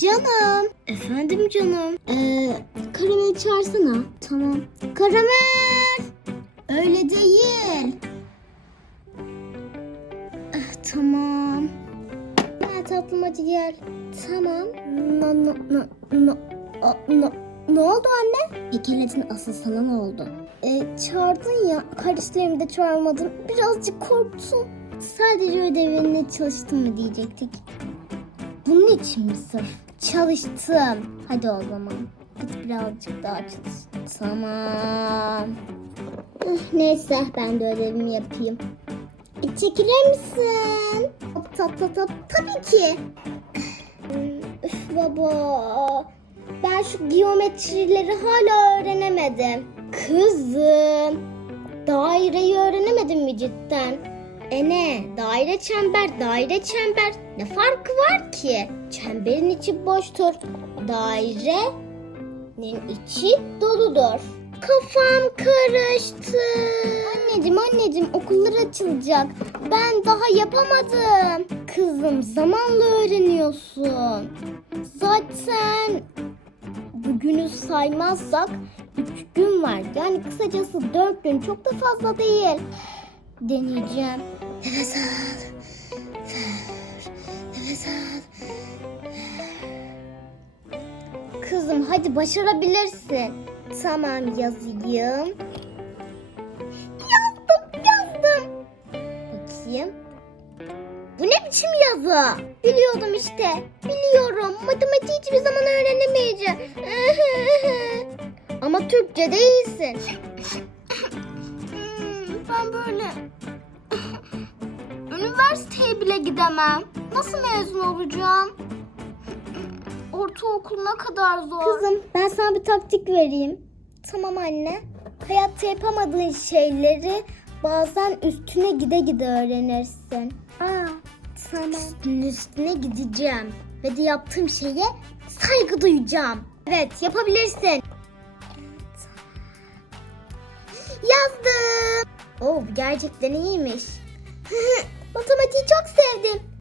Canım. Efendim canım. Ee, karamel çağırsana. Tamam. Karamel. Öyle değil. Ah, tamam. Gel tatlım hadi gel. Tamam. No, no, no, no, no. Ne oldu anne? İkiletin asıl sana ne oldu? Ee, çağırdın ya, kardeşlerimi de çağırmadın. Birazcık korktum. Sadece ödevini çalıştın mı diyecektik. Bunun için mi sırf? Çalıştım. Hadi o zaman. Git birazcık daha çalış. Tamam. Neyse ben de ödevimi yapayım. E, Çekilir misin? Hop tap tap tap. Tabii ki. Üf baba. Ben şu geometrileri hala öğrenemedim. Kızım. Daireyi öğrenemedin mi cidden? E ne? Daire çember, daire çember. Ne farkı var ki? Çemberin içi boştur. Dairenin içi doludur. Kafam karıştı. Anneciğim anneciğim okullar açılacak. Ben daha yapamadım. Kızım zamanla öğreniyorsun. Zaten bugünü saymazsak 3 gün var. Yani kısacası 4 gün çok da fazla değil. Deneyeceğim. Nefes al. Ver. Nefes al. Ver. Kızım hadi başarabilirsin. Tamam yazayım. Yazdım yazdım. Bakayım. Bu ne biçim yazı? Biliyordum işte. Biliyorum. Matematiği hiçbir zaman öğrenemeyeceğim. Ama Türkçe değilsin. Üniversiteye bile gidemem. Nasıl mezun olacağım? Ortaokul ne kadar zor. Kızım ben sana bir taktik vereyim. Tamam anne. Hayatta yapamadığın şeyleri bazen üstüne gide gide öğrenirsin. Aa, tamam. Üstüne üstüne gideceğim. Ve de yaptığım şeye saygı duyacağım. Evet yapabilirsin. Yazdım. Oo bu gerçekten iyiymiş. Matematiği çok sevdim.